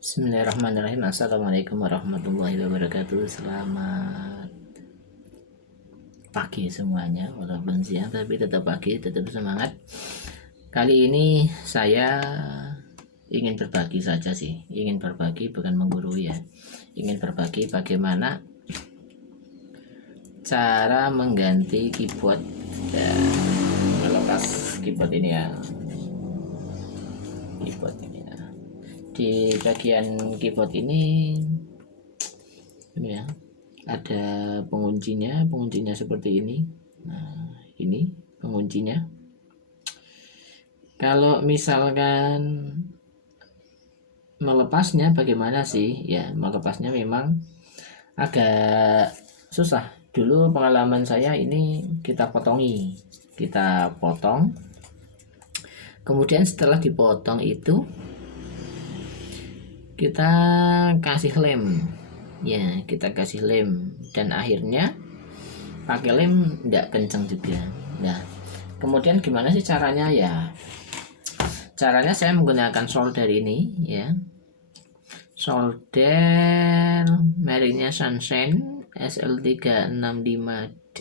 Bismillahirrahmanirrahim. Assalamualaikum warahmatullahi wabarakatuh. Selamat pagi semuanya, walaupun siang tapi tetap pagi, tetap semangat. Kali ini saya ingin berbagi saja sih, ingin berbagi bukan menggurui ya. Ingin berbagi bagaimana cara mengganti keyboard dan melepas keyboard ini ya. Keyboard ini ya. Di bagian keyboard ini ya ada penguncinya seperti ini. Nah, ini penguncinya. Kalau misalkan melepasnya bagaimana sih? Ya, melepasnya memang agak susah. Dulu pengalaman saya ini kita potong. Kemudian setelah dipotong itu kita kasih lem. Ya, kita kasih lem dan akhirnya pakai lem tidak kencang juga. Nah, kemudian gimana sih caranya ya? Caranya saya menggunakan solder ini ya. Solder mereknya Sunshine SL365D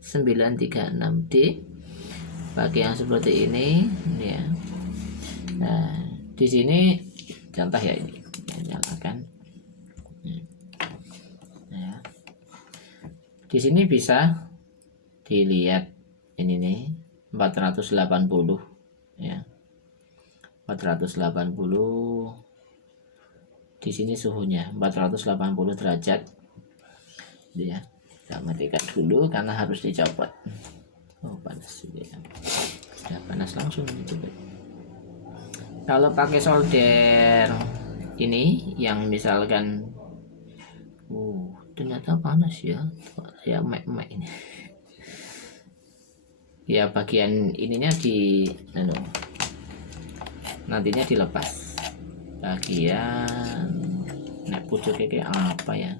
936D. Pakai yang seperti ini ya. Nah, di sini contoh ya, ini nyalakan. Nah, di sini bisa dilihat ini nih 480 ya. 480 di sini suhunya 480 derajat ya. Kita matikan dulu karena harus dicopot. Oh, panas ya. Sudah panas langsung dicopot. Kalau pakai solder ini yang misalkan ternyata panas ya, saya mek ini ya, bagian ininya nantinya dilepas bagian nek pucuk kayak apa ya,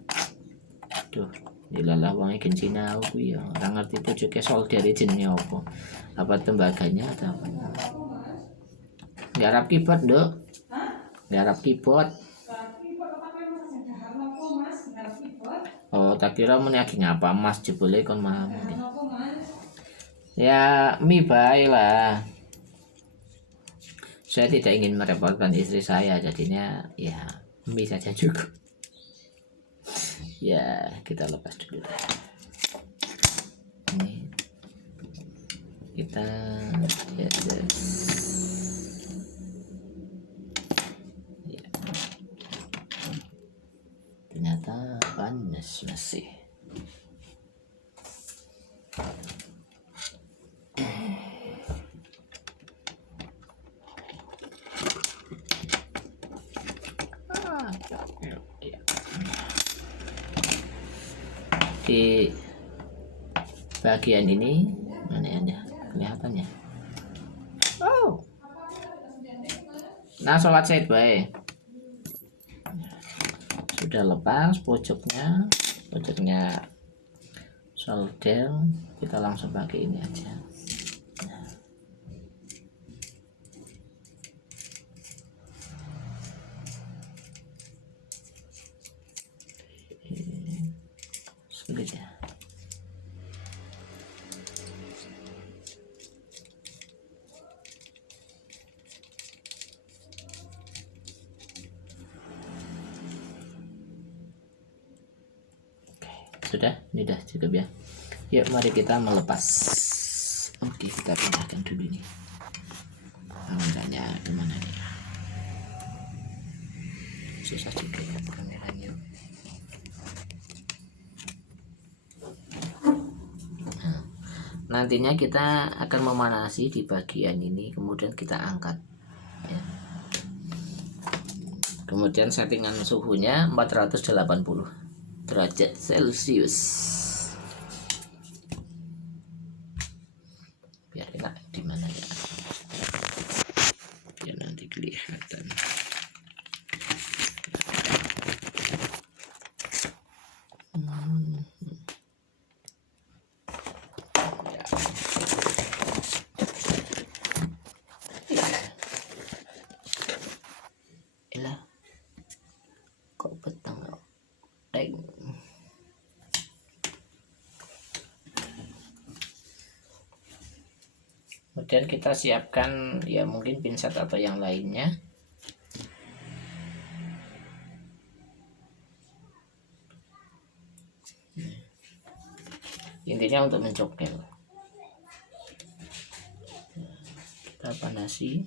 tuh dilalah wangi gencina aku ya, orang ngerti pucuknya solder jenisnya apa tembaganya atau apa. Garap keyboard dok, garap keyboard. Oh, tak kira menagi ngapa mas jebule kon mah. Ya, mie baik lah. Saya tidak ingin merepotkan istri saya, jadinya ya mie saja cukup. Ya, kita lepas dulu. Ini kita yes. Ya. Ternyata panas masih. Di bagian ini mana ya kelihatannya. Oh, nah sholat said baik, sudah lepas pojoknya solder, kita langsung pakai ini aja. Sulit ya. Sudah, ini udah cukup ya. Yuk mari kita melepas. Oke, kita pindahkan dulu nih. Kameranya kemana nih? Susah juga ya kameranya. Nah, nantinya kita akan memanasi di bagian ini, kemudian kita angkat ya. Kemudian settingan suhunya 480 derajat Celcius biar enak di mana ya, biar nanti kelihatan. Ya. Baik. Kemudian kita siapkan ya mungkin pinset atau yang lainnya. Intinya untuk mencokel. Kita panasi.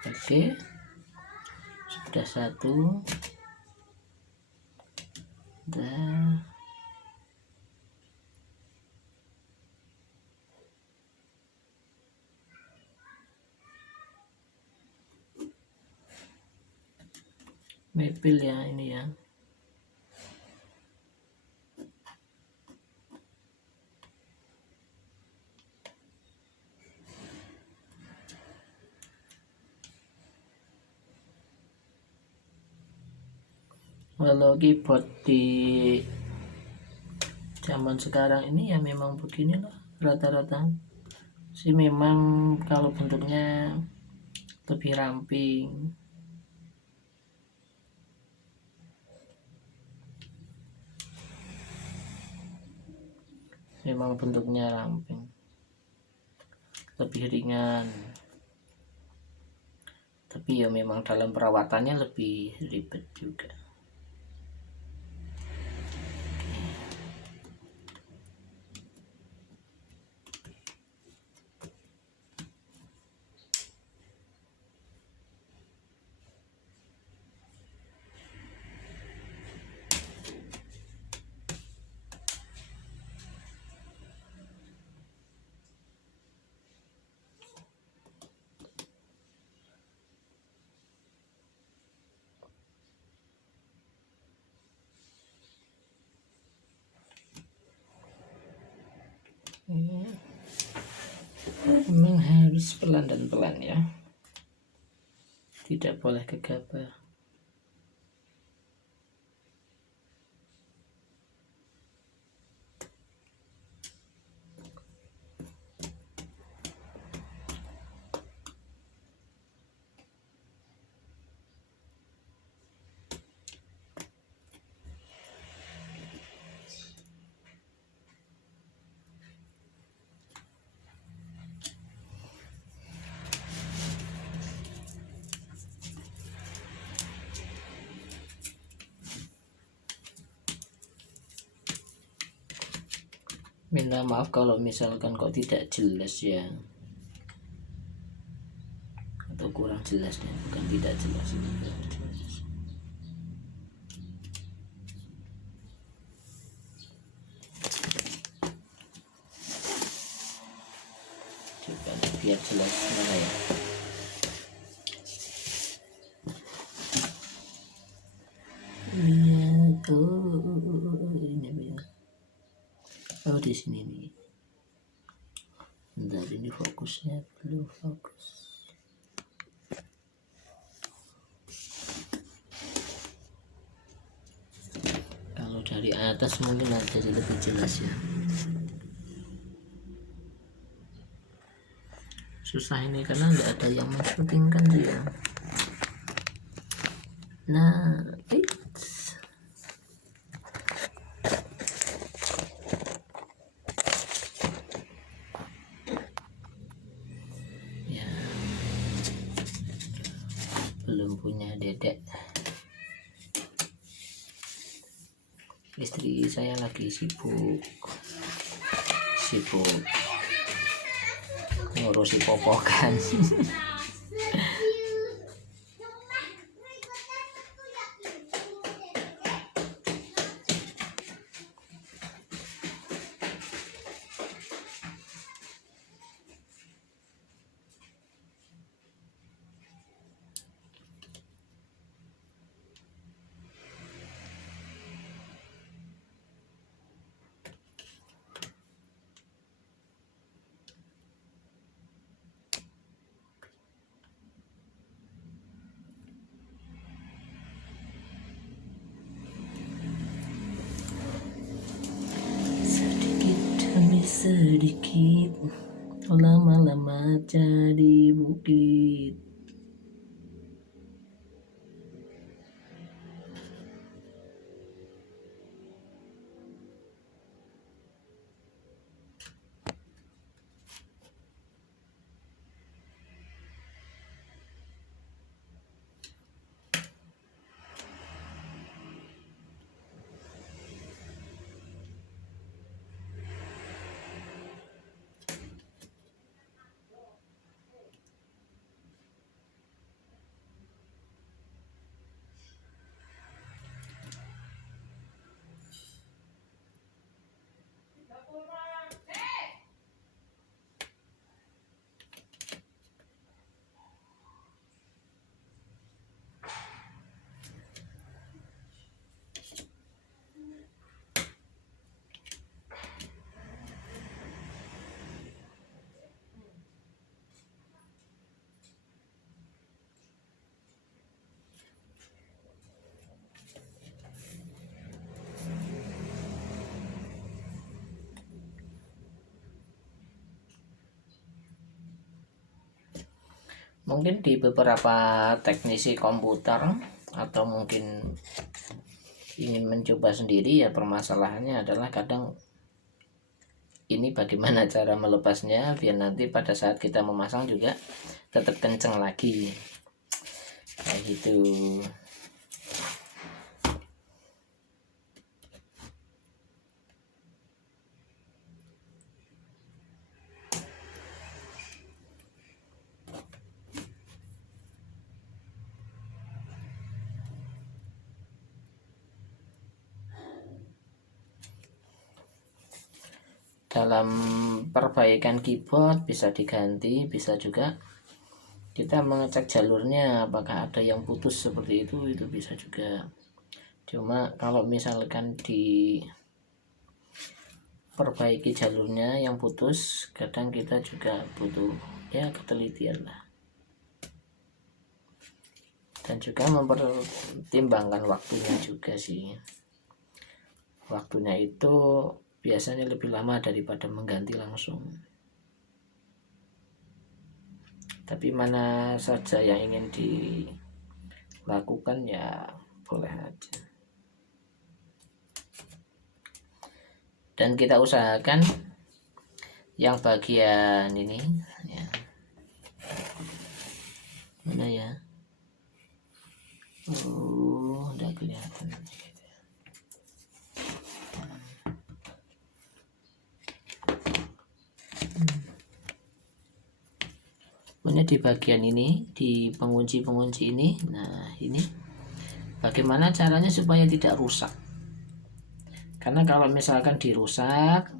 Oke, sudah satu. Dah. Maple ya ini ya. Kalau keyboard di zaman sekarang ini ya memang beginilah rata-rata sih, memang kalau bentuknya lebih ramping. Memang bentuknya ramping, lebih ringan, tapi ya memang dalam perawatannya lebih ribet juga. Memang harus pelan dan pelan ya, tidak boleh gegabah. Minta maaf kalau misalkan kok tidak jelas ya, atau kurang jelas ya, bukan tidak jelas, coba biar jelas mana ya. Oh di sini nih. Bentar, ini fokusnya belum fokus. Kalau dari atas mungkin jadi lebih jelas ya. Susah ini karena nggak ada yang mensyutingkan dia. Nah, belum punya dedek. Istri saya lagi sibuk ngurusi popokan. Sedikit demi sedikit lama-lama jadi bukit. Mungkin di beberapa teknisi komputer atau mungkin ingin mencoba sendiri, ya permasalahannya adalah kadang ini bagaimana cara melepasnya biar nanti pada saat kita memasang juga tetap kenceng lagi kayak gitu. Dalam perbaikan keyboard bisa diganti, bisa juga kita mengecek jalurnya apakah ada yang putus seperti itu bisa juga. Cuma kalau misalkan diperbaiki jalurnya yang putus, kadang kita juga butuh ya ketelitian lah, dan juga mempertimbangkan waktunya juga sih. Waktunya itu biasanya lebih lama daripada mengganti langsung. Tapi mana saja yang ingin dilakukan ya boleh aja. Dan kita usahakan yang bagian ini ya. Mana ya? Oh, udah kelihatan. Pokoknya di bagian ini, di pengunci ini. Nah, ini bagaimana caranya supaya tidak rusak. Karena kalau misalkan dirusak,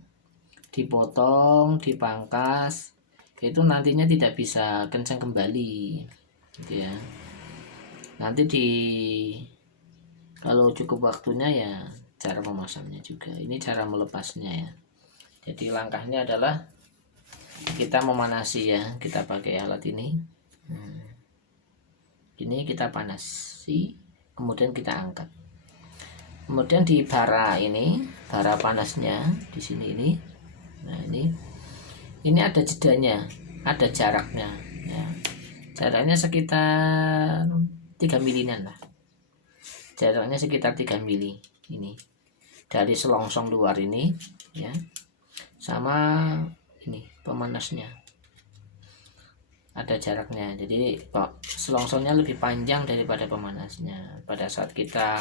dipotong, dipangkas, itu nantinya tidak bisa kencang kembali gitu ya. Nanti kalau cukup waktunya ya cara memasangnya juga. Ini cara melepasnya ya. Jadi langkahnya adalah kita memanasi ya, kita pakai alat ini. Ini kita panasi, kemudian kita angkat. Kemudian di bara ini, bara panasnya di sini ini. Nah, ini ada jedanya, ada jaraknya ya. Jaraknya sekitar 3 milian lah. Jaraknya sekitar 3 mili ini. Dari selongsong luar ini ya. Sama ini pemanasnya ada jaraknya, jadi selongsongnya lebih panjang daripada pemanasnya. Pada saat kita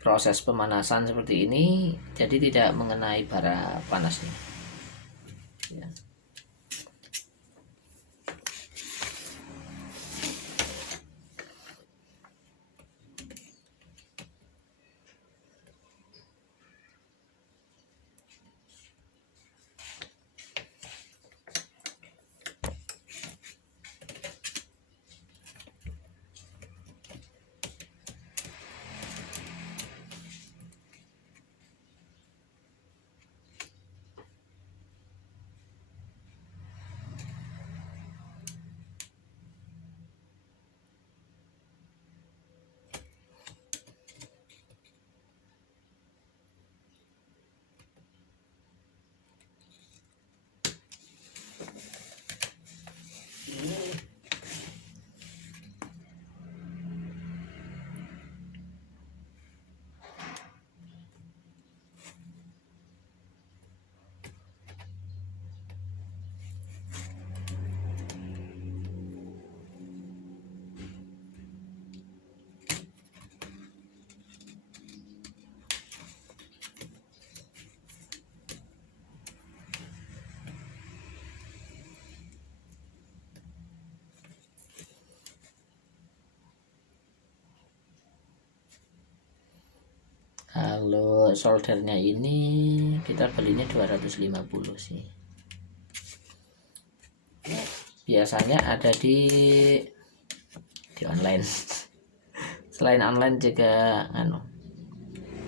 proses pemanasan seperti ini, jadi tidak mengenai bara panasnya ya. Kalau soldernya ini kita belinya 250 sih. Biasanya ada di online. Selain online juga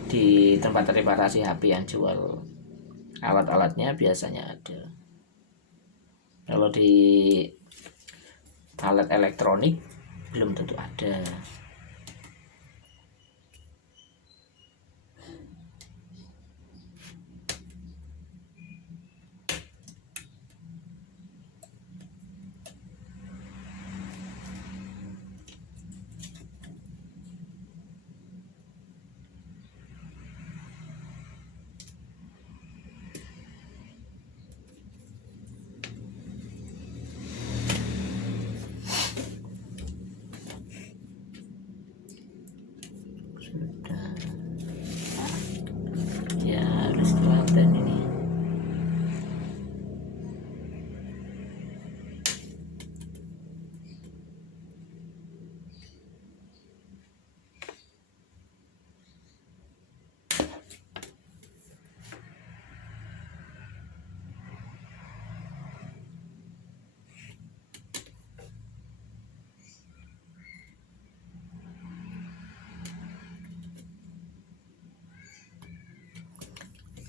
di tempat reparasi HP yang jual alat-alatnya biasanya ada. Kalau di alat elektronik belum tentu ada. Sudah. Ya harus kelihatan ini.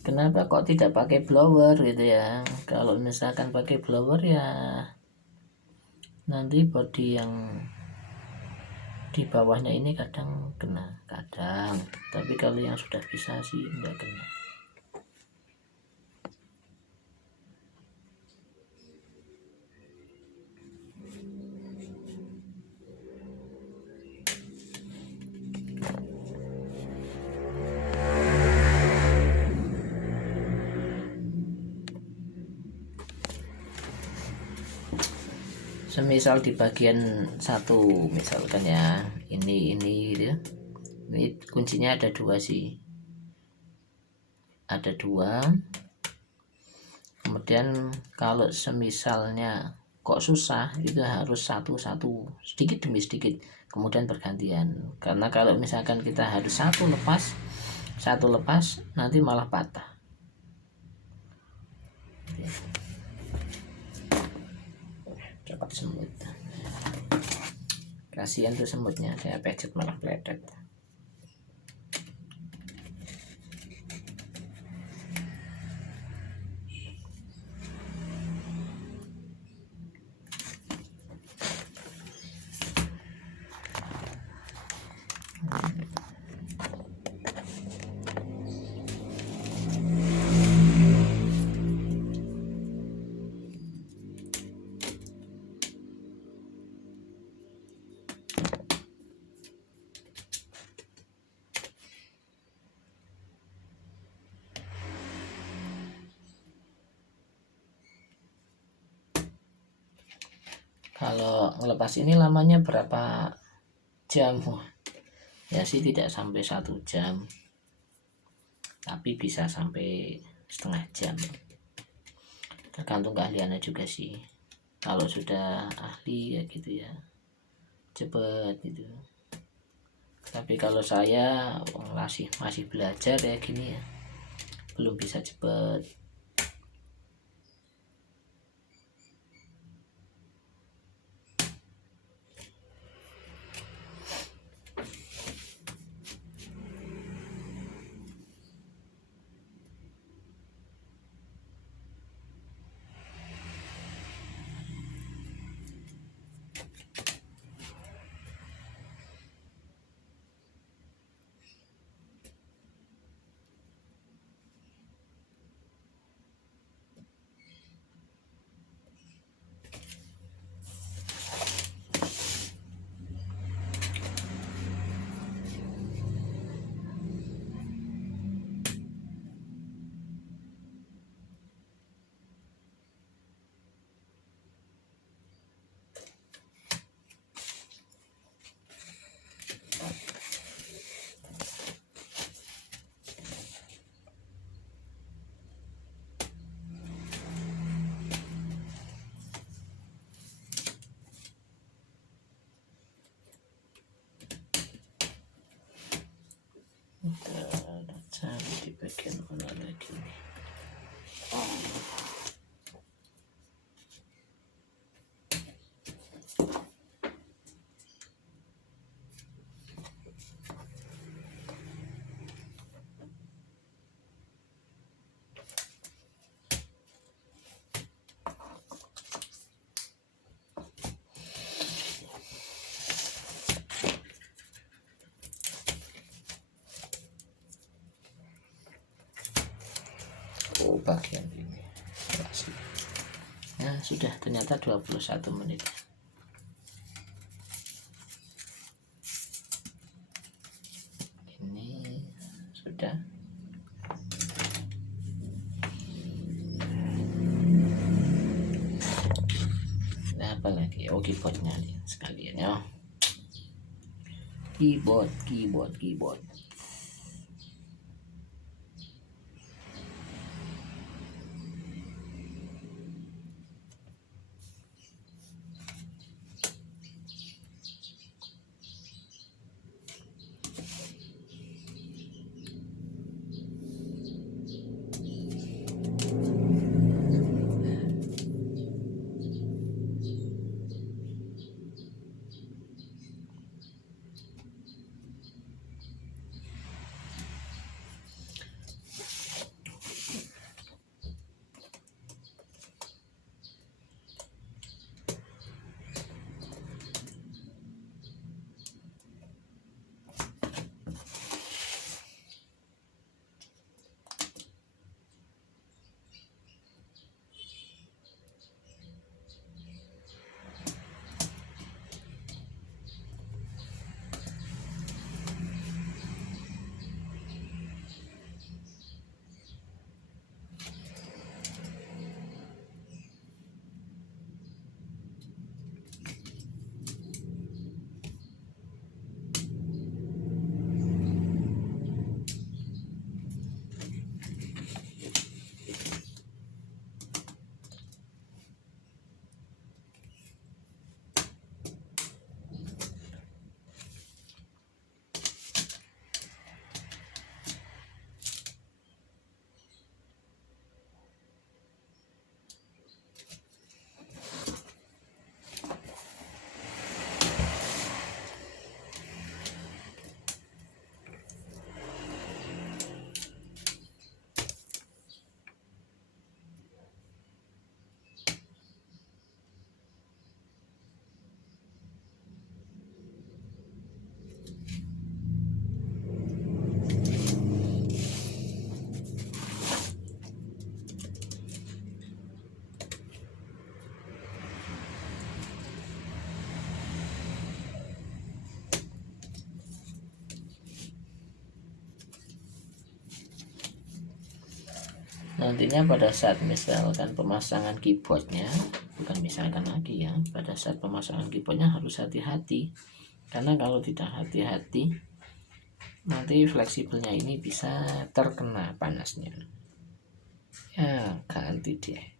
Kenapa kok tidak pakai blower gitu ya? Kalau misalkan pakai blower ya nanti bodi yang di bawahnya ini kadang kena, kadang. Tapi kalau yang sudah bisa sih enggak kena. Semisal di bagian satu misalkan ya, ini gitu. Ini kuncinya ada dua sih, ada dua. Kemudian kalau semisalnya kok susah, itu harus satu-satu, sedikit demi sedikit, kemudian bergantian. Karena kalau misalkan kita harus satu lepas nanti malah patah. Cepat semut, kasihan tuh semutnya, saya pejet malah peledet. Kalau ngelepas ini lamanya berapa jam? Ya sih tidak sampai 1 jam, tapi bisa sampai setengah jam, tergantung keahliannya juga sih. Kalau sudah ahli ya gitu ya cepet gitu, tapi kalau saya masih belajar ya gini ya, belum bisa cepet. cari di bagian mana lagi nih. Bagian ini ya sudah, ternyata 21 menit. Ini sudah. Nah, apa lagi? Oh, keyboardnya nih sekalian ya. Keyboard. Nantinya pada saat misalkan pemasangan keyboardnya, bukan misalkan lagi ya, pada saat pemasangan keyboardnya harus hati-hati, karena kalau tidak hati-hati nanti fleksibelnya ini bisa terkena panasnya ya, ganti deh.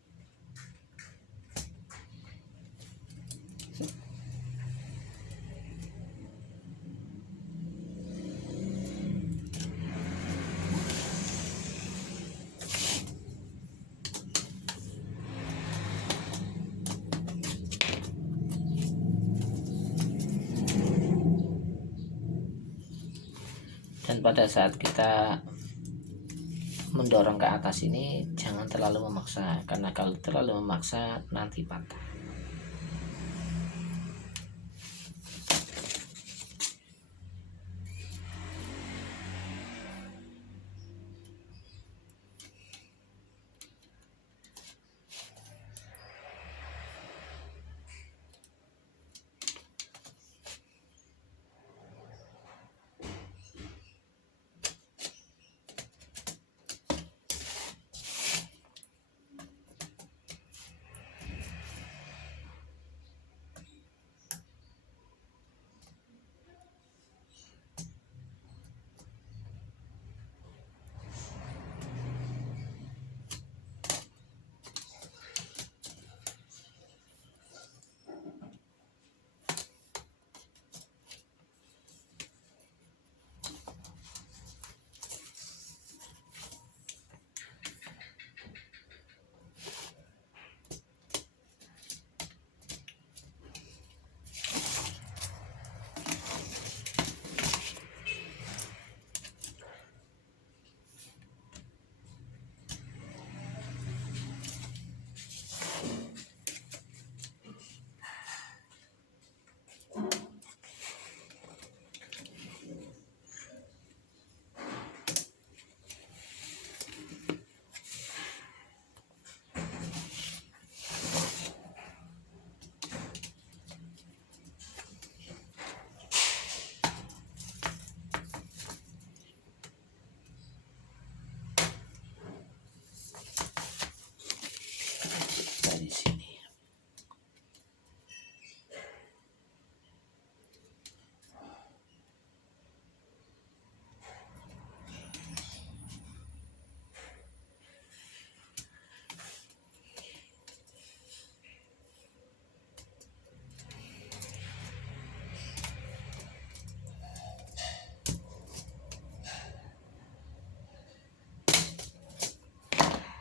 Dan pada saat kita mendorong ke atas ini jangan terlalu memaksa, karena kalau terlalu memaksa nanti patah.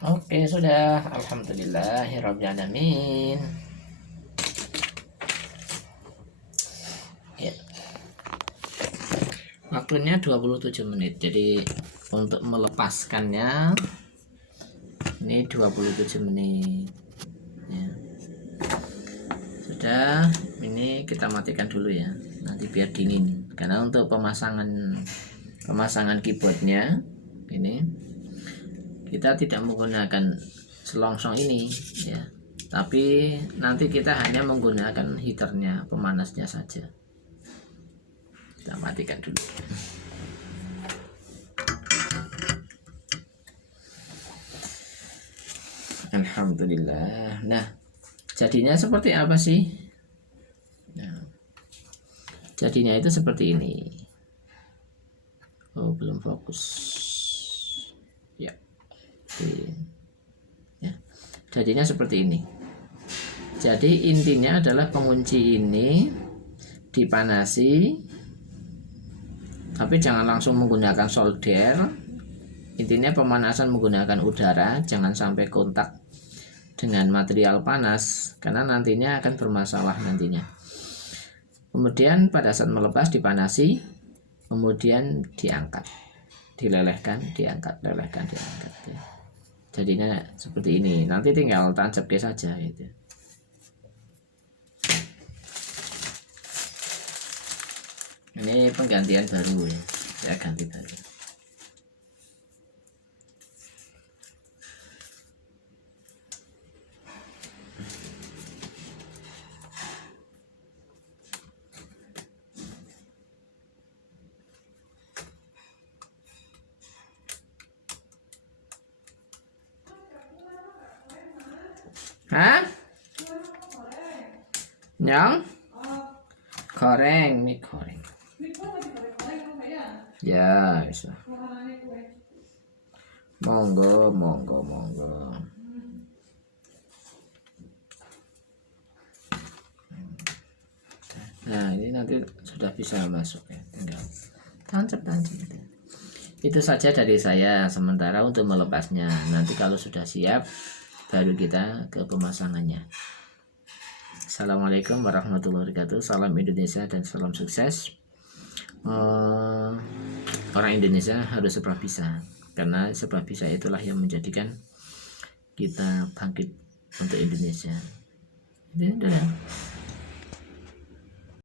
Oke, sudah. Alhamdulillahirrabbilalamin. Ya. Waktunya 27 menit. Jadi untuk melepaskannya ini 27 menit. Ya. Sudah, ini kita matikan dulu ya. Nanti biar dingin. Karena untuk pemasangan keyboardnya ini kita tidak menggunakan selongsong ini ya, tapi nanti kita hanya menggunakan heaternya, pemanasnya saja. Kita matikan dulu. Alhamdulillah. Nah, jadinya seperti apa sih? Nah, jadinya itu seperti ini. Oh, belum fokus ya. Ya, jadinya seperti ini. Jadi intinya adalah pengunci ini dipanasi, tapi jangan langsung menggunakan solder. Intinya pemanasan menggunakan udara, jangan sampai kontak dengan material panas karena nantinya akan bermasalah nantinya. Kemudian pada saat melepas dipanasi, kemudian diangkat, dilelehkan, diangkat, lelehkan, diangkat ya. Jadinya seperti ini. Nanti tinggal tancap ke saja gitu. Ini penggantian baru ya, saya ganti baru. Hah? Yang? Goreng, mie goreng. Ya, bisa. Monggo, monggo, monggo. Nah, ini nanti sudah bisa masuk ya, tinggal tancap. Itu saja dari saya sementara untuk melepasnya. Nanti kalau sudah siap baru kita ke pemasangannya. Assalamualaikum warahmatullahi wabarakatuh. Salam Indonesia dan salam sukses. Orang Indonesia harus serba bisa, karena serba bisa itulah yang menjadikan kita bangkit untuk Indonesia. Itu